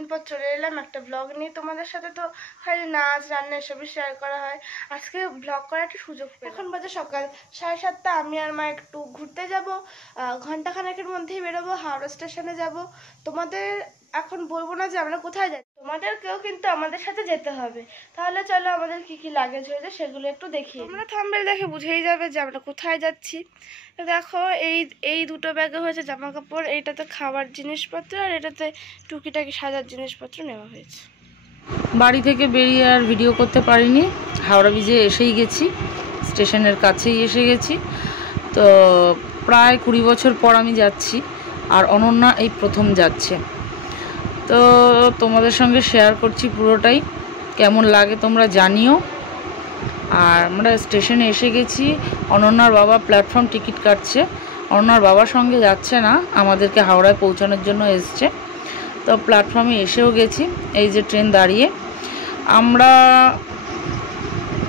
অনেকদিন পর চলে এলাম একটা ব্লগ নিয়ে তোমাদের সাথে। তো খালি নাচ রান্না এসবই শেয়ার করা হয়, আজকে ব্লগ করার একটা সুযোগ পেলাম। এখন বাজে সকাল 7:30। আমি আর মা একটু ঘুরতে যাব, ঘন্টাখানেকের মধ্যেই বেরোবো, হাওড়া স্টেশনে যাব। তোমাদের এখন বলবো না যে আমরা কোথায় যাচ্ছি, তোমাদেরকেও কিন্তু আমাদের সাথে যেতে হবে। তাহলে চলো আমাদের কি কি লাগেজ হয়েছে সেগুলো একটু দেখি। আমরা থাম্বনেল দেখে বুঝেই যাবে যে আমরা কোথায় যাচ্ছি। দেখো এই দুটো ব্যাগে হয়েছে জামা কাপড়, এইটাতে খাবার জিনিসপত্র আর এটাতে টুকিটাকি সাজার জিনিসপত্র নেওয়া হয়েছে। বাড়ি থেকে বেরিয়ে আর ভিডিও করতে পারিনি, হাওড়া ব্রিজে এসেই গেছি, স্টেশনের কাছেই এসে গেছি। তো প্রায় 20 বছর পর আমি যাচ্ছি, আর অনন্যা এই প্রথম যাচ্ছে। তো তোমাদের সঙ্গে শেয়ার করছি পুরোটাই, কেমন লাগে তোমরা জানিও। আর আমরা স্টেশনে এসে গেছি, অনন্যার বাবা প্ল্যাটফর্ম টিকিট কাটছে। অনন্যার বাবার সঙ্গে যাচ্ছে না, আমাদেরকে হাওড়ায় পৌঁছানোর জন্য এসছে। তো প্ল্যাটফর্মে এসেও গেছি, এই যে ট্রেন দাঁড়িয়ে, আমরা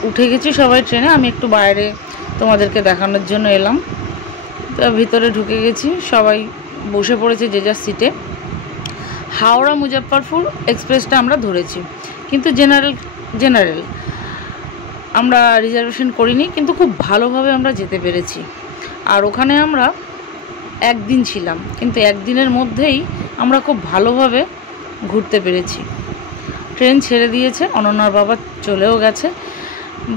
উঠে গেছি সবাই ট্রেনে। আমি একটু বাইরে তোমাদেরকে দেখানোর জন্য এলাম। তো ভিতরে ঢুকে গেছি, সবাই বসে পড়েছে যে যার সিটে। হাওড়া মুজফ্ফরপুর এক্সপ্রেসটা আমরা ধরেছি, কিন্তু জেনারেল আমরা রিজার্ভেশন করিনি, কিন্তু খুব ভালোভাবে আমরা যেতে পেরেছি। আর ওখানে আমরা একদিন ছিলাম, কিন্তু একদিনের মধ্যেই আমরা খুব ভালোভাবে ঘুরতে পেরেছি। ট্রেন ছেড়ে দিয়েছে, অনন্যার বাবা চলেও গেছে।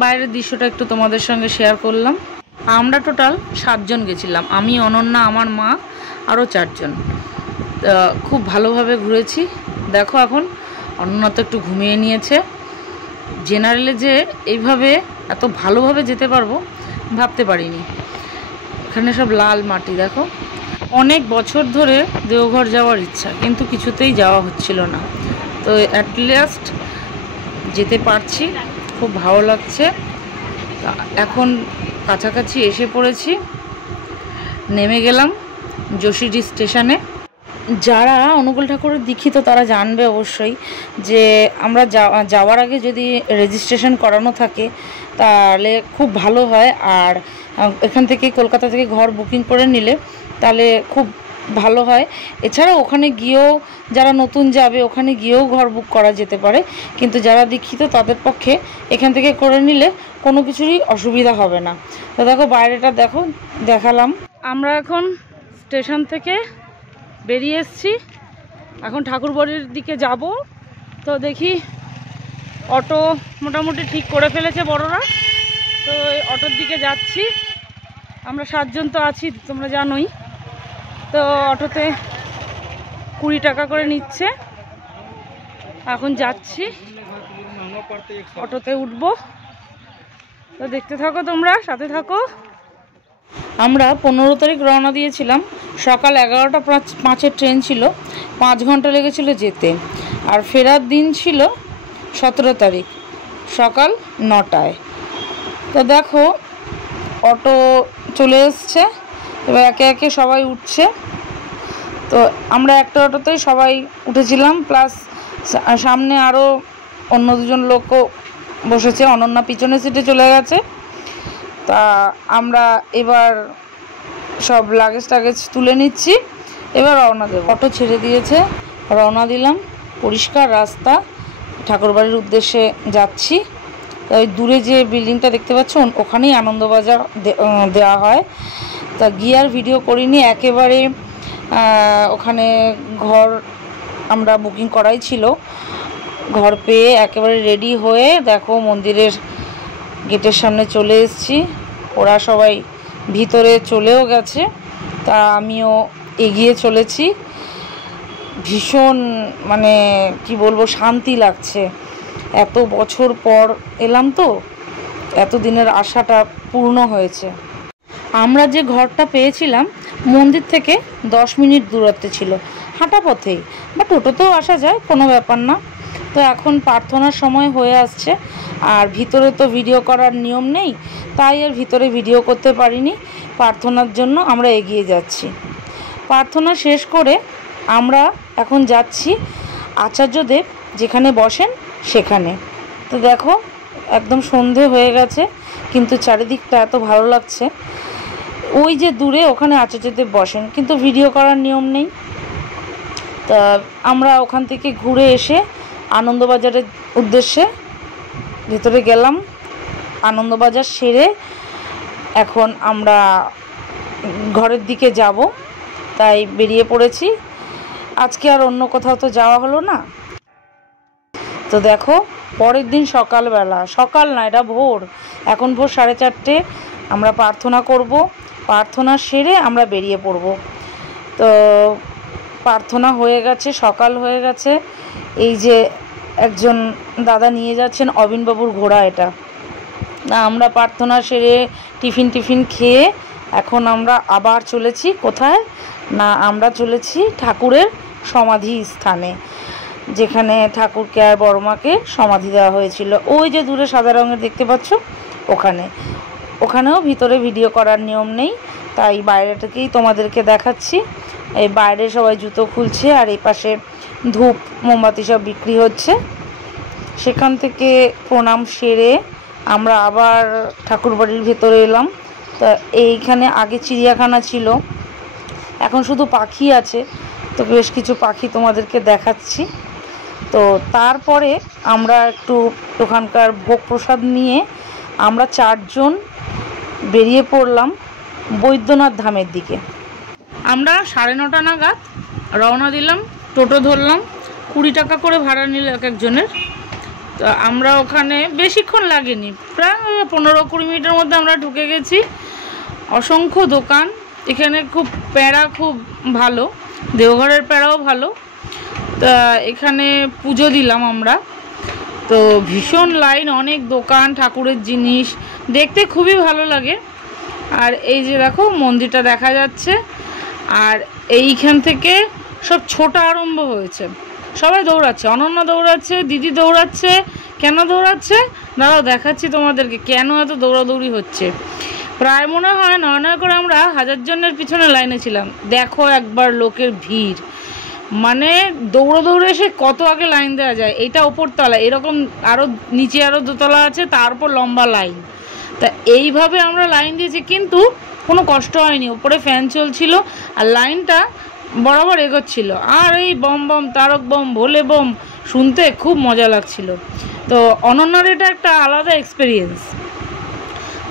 বাইরের দৃশ্যটা একটু তোমাদের সঙ্গে শেয়ার করলাম। আমরা টোটাল 7 জন গেছিলাম, আমি, অনন্যা, আমার মা, আরও 4 জন। খুব ভালোভাবে ঘুরেছি। দেখো এখন অনন্যা তো একটু ঘুমিয়ে নিয়েছে। জেনারেলে যে এইভাবে এত ভালোভাবে যেতে পারবো ভাবতে পারিনি। এখানে সব লাল মাটি দেখো। অনেক বছর ধরে দেওঘর যাওয়ার ইচ্ছা, কিন্তু কিছুতেই যাওয়া হচ্ছিল না। তো অ্যাট লাস্ট যেতে পারছি, খুব ভালো লাগছে। এখন কাছাকাছি এসে পড়েছি, নেমে গেলাম যোশীডি স্টেশনে। যারা অনুকূল ঠাকুরের দীক্ষিত তারা জানবে অবশ্যই যে আমরা যাওয়ার আগে যদি রেজিস্ট্রেশন করানো থাকে তাহলে খুব ভালো হয়। আর এখান থেকে কলকাতা থেকে ঘর বুকিং করে নিলে তাহলে খুব ভালো হয়। এছাড়া ওখানে গিয়েও যারা নতুন যাবে ওখানে গিয়েও ঘর বুক করা যেতে পারে, কিন্তু যারা দীক্ষিত তাদের পক্ষে এখান থেকে করে নিলে কোনো কিছুরই অসুবিধা হবে না। তো দেখো বাইরেটা দেখো, দেখালাম। আমরা এখন স্টেশন থেকে বেরিয়ে এসেছি, এখন ঠাকুরবাড়ির দিকে যাব। তো দেখি অটো মোটামুটি ঠিক করে ফেলেছে বড়রা, তো এই অটোর দিকে যাচ্ছি। আমরা 7 জন তো আছি, তোমরা জানোই। তো অটোতে 20 টাকা করে নিচ্ছে, এখন যাচ্ছি, অটোতে উঠবো। তো দেখতে থাকো, তোমরা সাথে থাকো। আমরা 15 তারিখ রওনা দিয়েছিলাম, সকাল 11টা 5-এর ট্রেন ছিল, 5 ঘন্টা লেগেছিল যেতে। আর ফেরার দিন ছিল 17 তারিখ সকাল 9টায়। তো দেখো অটো চলে এসছে, এবার একে একে সবাই উঠছে। তো আমরা একটা অটোতেই সবাই উঠেছিলাম, প্লাস সামনে আরও অন্য 2 জন লোকও বসেছে। অনন্যা পিছনের সিটে চলে গেছে। তা আমরা এবার সব লাগেজ টাগেজ তুলে নিচ্ছি, এবার রওনা দেব। অটো ছেড়ে দিয়েছে, রওনা দিলাম। পরিষ্কার রাস্তা, ঠাকুরবাড়ির উদ্দেশ্যে যাচ্ছি। ওই দূরে যে বিল্ডিংটা দেখতে পাচ্ছ ওখানেই আনন্দবাজার দেওয়া হয়। তা গিয়ে আর ভিডিও করিনি, একেবারে ওখানে ঘর আমরা বুকিং করাই ছিল। ঘর পেয়ে একেবারে রেডি হয়ে দেখো মন্দিরের গেটের সামনে চলে এসেছি। ওরা সবাই ভিতরে চলেও গেছে, তা আমিও এগিয়ে চলেছি। ভীষণ মানে কি বলবো, শান্তি লাগছে। এত বছর পর এলাম, তো এতদিনের আশাটা পূর্ণ হয়েছে। আমরা যে ঘরটা পেয়েছিলাম মন্দির থেকে 10 মিনিট দূরত্বে ছিল, হাঁটা পথেই, বা টোটোতেও আসা যায়, কোনো ব্যাপার না। তো এখন প্রার্থনার সময় হয়ে আসছে, আর ভিতরে তো ভিডিও করার নিয়ম নেই, তাই আর ভিতরে ভিডিও করতে পারিনি। প্রার্থনার জন্য আমরা এগিয়ে যাচ্ছি। প্রার্থনা শেষ করে আমরা এখন যাচ্ছি আচার্যদেব যেখানে বসেন সেখানে। তো দেখো একদম সন্ধে হয়ে গেছে, কিন্তু চারিদিকটা এত ভালো লাগছে। ওই যে দূরে ওখানে আচার্যদেব বসেন, কিন্তু ভিডিও করার নিয়ম নেই, তা আমরা ওখান থেকে ঘুরে এসে আনন্দবাজারের উদ্দেশ্যে ভেতরে গেলাম। আনন্দবাজার সেরে এখন আমরা ঘরের দিকে যাব, তাই বেরিয়ে পড়েছি। আজকে আর অন্য কোথাও তো যাওয়া হলো না। তো দেখো, পরের দিন সকালবেলা, সকাল না এটা ভোর, এখন ভোর 4:30, আমরা প্রার্থনা করব। প্রার্থনা সেরে আমরা বেরিয়ে পড়ব। তো প্রার্থনা হয়ে গেছে, সকাল হয়ে গেছে। এই যে একজন দাদা নিয়ে যাচ্ছেন অবিনবাবুর ঘোড়া, এটা না। আমরা প্রার্থনা সেরে টিফিন খেয়ে এখন আমরা আবার চলেছি কোথায় না, আমরা চলেছি ঠাকুরের সমাধি স্থানে, যেখানে ঠাকুরকে আর বড়মাকে সমাধি দেওয়া হয়েছিল। ওই যে দূরে সাদা রঙের দেখতে পাচ্ছ, ওখানেও ভিতরে ভিডিও করার নিয়ম নেই, তাই বাইরেটাকেই তোমাদেরকে দেখাচ্ছি। এই বাইরে সবাই জুতো খুলছে, আর এই পাশে ধূপ মোমবাতি সব বিক্রি হচ্ছে। সেখান থেকে প্রণাম সেরে আমরা আবার ঠাকুরবাড়ির ভেতরে এলাম। তা এইখানে আগে চিড়িয়াখানা ছিল, এখন শুধু পাখি আছে। তো বেশ কিছু পাখি তোমাদেরকে দেখাচ্ছি। তো তারপরে আমরা একটু ওখানকার ভোগ প্রসাদ নিয়ে আমরা 4 জন বেরিয়ে পড়লাম বৈদ্যনাথ ধামের দিকে। আমরা 9:30 নাগাদ রওনা দিলাম, টোটো ধরলাম, 20 টাকা করে ভাড়া নিল এক একজনের। তো আমরা ওখানে বেশিক্ষণ লাগেনি, প্রায় 15-20 মিনিটের মধ্যে আমরা ঢুকে গেছি। অসংখ্য দোকান এখানে, খুব প্যাড়া খুব ভালো, দেওঘরের প্যাড়াও ভালো। তা এখানে পুজো দিলাম আমরা। তো ভীষণ লাইন, অনেক দোকান, ঠাকুরের জিনিস দেখতে খুবই ভালো লাগে। আর এই যে দেখো মন্দিরটা দেখা যাচ্ছে, আর এইখান থেকে সব ছোটা আরম্ভ হয়েছে। সবাই দৌড়াচ্ছে, অনন্যা দৌড়াচ্ছে, দিদি দৌড়াচ্ছে। কেন দৌড়াচ্ছে দাঁড়াও দেখাচ্ছি তোমাদেরকে, কেন এত দৌড়াদৌড়ি হচ্ছে। প্রায় মনে হয় 9 করে আমরা 1000 জনের পিছনে লাইনে ছিলাম। দেখো একবার লোকের ভিড়, মানে দৌড়ে এসে কত আগে লাইন দেওয়া যায়। এটা ওপরতলা, এরকম আরও নিচে আরও 2 তলা আছে, তারপর লম্বা লাইন। তা এইভাবে আমরা লাইন দিয়েছি, কিন্তু কোনো কষ্ট হয়নি। ওপরে ফ্যান চলছিল আর লাইনটা বরাবর এগোচ্ছিল। আর এই বম বম, তারক বম, ভোলে বম শুনতে খুব মজা লাগছিল। তো অনন্যার এটা একটা আলাদা এক্সপিরিয়েন্স।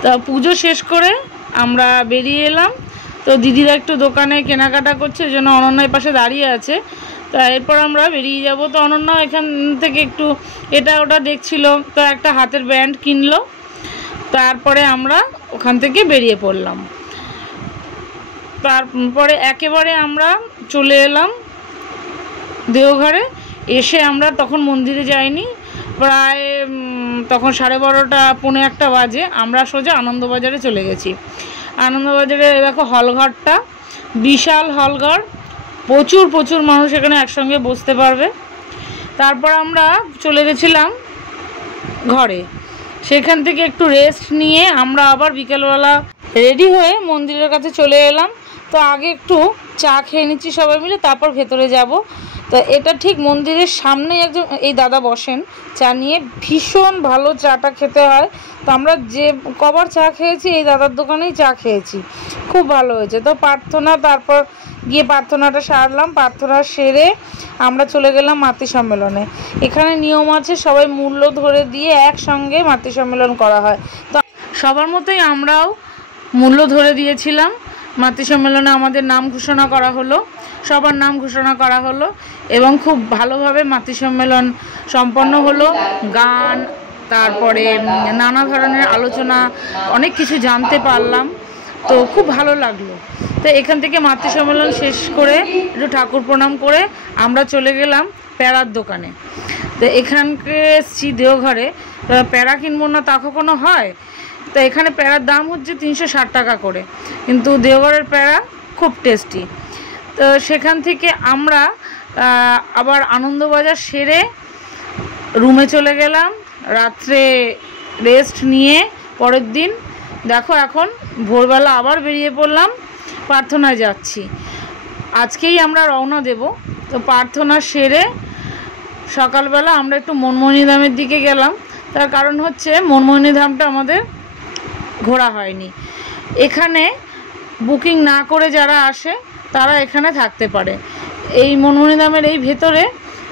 তা পুজো শেষ করে আমরা বেরিয়ে এলাম। তো দিদিরা একটু দোকানে কেনাকাটা করছে, ওই জন্য অনন্যার পাশে দাঁড়িয়ে আছে। তা এরপর আমরা বেরিয়ে যাব। তো অনন্যা এখান থেকে একটু এটা ওটা দেখছিল, তো একটা হাতের ব্যান্ড কিনলো। তারপরে আমরা ওখান থেকে বেরিয়ে পড়লাম। তারপরে একেবারে আমরা চলে এলাম দেওঘরে। এসে আমরা তখন মন্দিরে যাইনি, প্রায় তখন 12:30 পৌনে 1 বাজে। আমরা সোজা আনন্দবাজারে চলে গেছি। আনন্দবাজারে দেখো হলঘরটা, বিশাল হলঘর, প্রচুর মানুষ এখানে একসঙ্গে বসতে পারবে। তারপর আমরা চলে গেছিলাম ঘরে। সেখান থেকে একটু রেস্ট নিয়ে আমরা আবার বিকেলবেলা রেডি হয়ে মন্দিরের কাছে চলে এলাম। তো আগে একটু চা খেয়ে নিচ্ছি সবাই মিলে, তারপর ভেতরে যাব। তো এটা ঠিক মন্দিরের সামনেই একজন এই দাদা বসেন চা নিয়ে, ভীষণ ভালো চাটা খেতে হয়। তো আমরা যে কবার চা খেয়েছি এই দাদার দোকানেই চা খেয়েছি, খুব ভালো হয়েছে। তো প্রার্থনা, তারপর গিয়ে প্রার্থনাটা সারলাম। প্রার্থনা সেরে আমরা চলে গেলাম মাতৃ সম্মেলনে। এখানে নিয়ম আছে, সবাই মূল্য ধরে দিয়ে একসঙ্গে মাতৃ সম্মেলন করা হয়। তো সবার মতোই আমরাও মূল্য ধরে দিয়েছিলাম। মাতৃ সম্মেলনে আমাদের নাম ঘোষণা করা হলো, সবার নাম ঘোষণা করা হলো, এবং খুব ভালোভাবে মাতৃ সম্মেলন সম্পন্ন হলো। গান, তারপরে নানা ধরনের আলোচনা, অনেক কিছু জানতে পারলাম। তো খুব ভালো লাগলো। তো এখান থেকে মাতৃ সম্মেলন শেষ করে একটু ঠাকুর প্রণাম করে আমরা চলে গেলাম প্যাড়ার দোকানে। তো এখানকে এসছি দেওঘরে, প্যাড়া কিনবো না তা কখনো হয়? তো এখানে প্যাড়ার দাম হচ্ছে 360 টাকা করে, কিন্তু দেওঘরের প্যাড়া খুব টেস্টি। তো সেখান থেকে আমরা আবার আনন্দবাজার সেরে রুমে চলে গেলাম। রাত্রে রেস্ট নিয়ে পরের দিন দেখো এখন ভোরবেলা আবার বেরিয়ে পড়লাম, প্রার্থনায় যাচ্ছি। আজকেই আমরা রওনা দেব। তো প্রার্থনা সেরে সকালবেলা আমরা একটু মনমোহিনী ধামের দিকে গেলাম। তার কারণ হচ্ছে মনমোহিনী ধামটা আমাদের ঘোরা হয়নি। এখানে বুকিং না করে যারা আসে তারা এখানে থাকতে পারে। এই মনমনি ধামের এই ভেতরে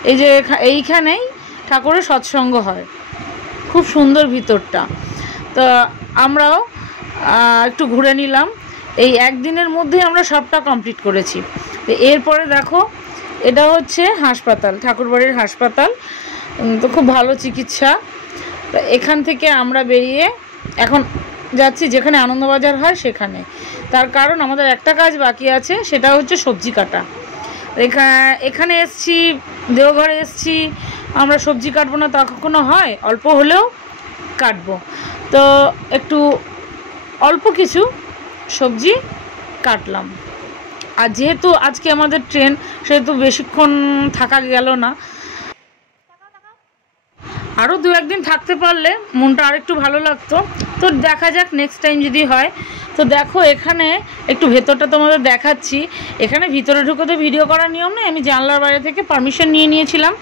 এই যে এইখানেই ঠাকুরের সৎসঙ্গ হয়, খুব সুন্দর ভিতরটা। তো আমরাও একটু ঘুরে নিলাম। এই একদিনের মধ্যেই আমরা সবটা কমপ্লিট করেছি। তো এরপরে দেখো এটা হচ্ছে হাসপাতাল, ঠাকুরবাড়ির হাসপাতাল। তো খুব ভালো চিকিৎসা। তো এখান থেকে আমরা বেরিয়ে এখন যাচ্ছি যেখানে আনন্দবাজার হয় সেখানে। তার কারণ আমাদের একটা কাজ বাকি আছে, সেটা হচ্ছে সবজি কাটা। এখানে এসছি, দেওঘরে এসছি, আমরা সবজি কাটবো না তা কখনো হয়? অল্প হলেও কাটবো। তো একটু অল্প কিছু সবজি কাটলাম। আর যেহেতু আজকে আমাদের ট্রেন, সেহেতু বেশিক্ষণ থাকা গেল না। আরও 2-1 দিন থাকতে পারলে মনটা আরেকটু ভালো লাগতো। তো দেখা যাক নেক্সট টাইম যদি হয়। তো দেখো এখানে একটু ভেতরটা তোমাদের দেখাচ্ছি। এখানে ভিতরে ঢুকে তো ভিডিও করার নিয়ম নেই, আমি জানলার বাইরে থেকে পারমিশন নিয়েছিলাম।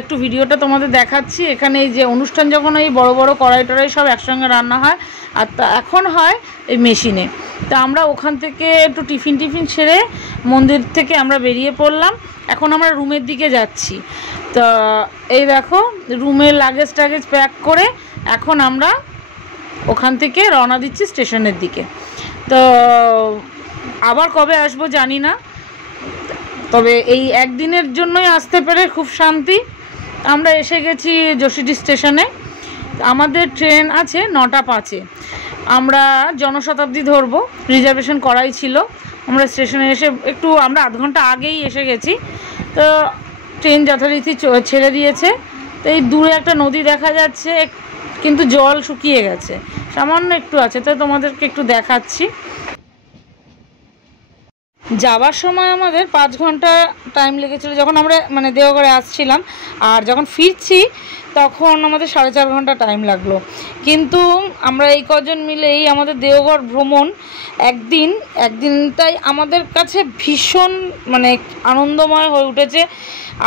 একটু ভিডিওটা তোমাদের দেখাচ্ছি। এখানে এই যে অনুষ্ঠান যখন এই বড় বড় কড়াই টড়াই সব একসঙ্গে রান্না হয়, আর তা এখন হয় এই মেশিনে। তা আমরা ওখান থেকে একটু টিফিন সেরে মন্দির থেকে আমরা বেরিয়ে পড়লাম। এখন আমরা রুমের দিকে যাচ্ছি। তো এই দেখো রুমের লাগেজ টাগেজ প্যাক করে এখন আমরা ওখান থেকে রওনা দিচ্ছি স্টেশনের দিকে। তো আবার কবে আসবো জানি না, তবে এই একদিনের জন্যই আসতে পেরে খুব শান্তি। আমরা এসে গেছি যশোডি স্টেশনে। আমাদের ট্রেন আছে 9টা 5-এ। আমরা জনশতাব্দী ধরবো, রিজার্ভেশন করাই ছিল। আমরা স্টেশনে এসে একটু আমরা আধ ঘন্টা আগেই এসে গেছি। তো ট্রেন যথারীতি ছেড়ে দিয়েছে। তো এই দূরে একটা নদী দেখা যাচ্ছে, কিন্তু জল শুকিয়ে গেছে, সামান্য একটু আছে। তো তোমাদেরকে একটু দেখাচ্ছি। যাওয়ার সময় আমাদের 5 ঘন্টা টাইম লেগেছিলো যখন আমরা মানে দেওঘরে আসছিলাম, আর যখন ফিরছি তখন আমাদের 4.5 ঘন্টা টাইম লাগলো। কিন্তু আমরা এই কজন মিলে এই আমাদের দেওঘর ভ্রমণ একদিনটাই আমাদের কাছে ভীষণ মানে আনন্দময় হয়ে উঠেছে।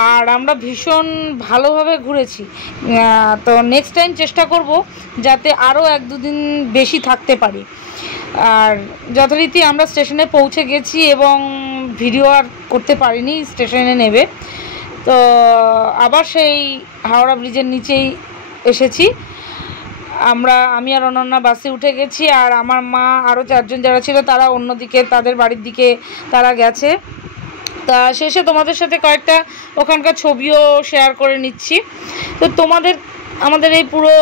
আর আমরা ভীষণ ভালোভাবে ঘুরেছি। তো নেক্সট টাইম চেষ্টা করব যাতে আরও 1-2 দিন বেশি থাকতে পারি। আর যথারীতি আমরা স্টেশনে পৌঁছে গেছি এবং ভিডিও আর করতে পারিনি স্টেশনে নেবে। তো আবার সেই হাওড়া ব্রিজের নিচেই এসেছি। আমি আর অনন্যা বাসে উঠে গেছি, আর আমার মা আরও 4 জন যারা ছিল তারা অন্যদিকে তাদের বাড়ির দিকে তারা গেছে। তা শেষে তোমাদের সাথে কয়েকটা ওখানকার ছবিও শেয়ার করে নিচ্ছি। তো আমাদের এই পুরো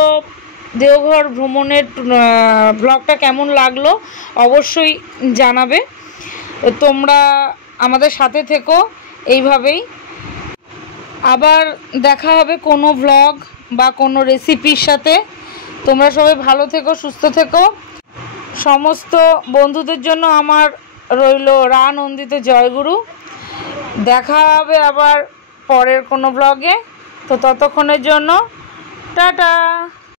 দেওঘর ভ্রমণের ব্লগটা কেমন লাগলো অবশ্যই জানাবে। তোমরা আমাদের সাথে থেকো এইভাবেই। আবার দেখা হবে কোনো ব্লগ বা কোনো রেসিপির সাথে। তোমরা সবাই ভালো থেকো, সুস্থ থেকো। সমস্ত বন্ধুদের জন্য আমার রইল রানন্দিত জয়গুরু। দেখা হবে আবার পরের কোনো ব্লগে। তো ততক্ষণের জন্য টাটা।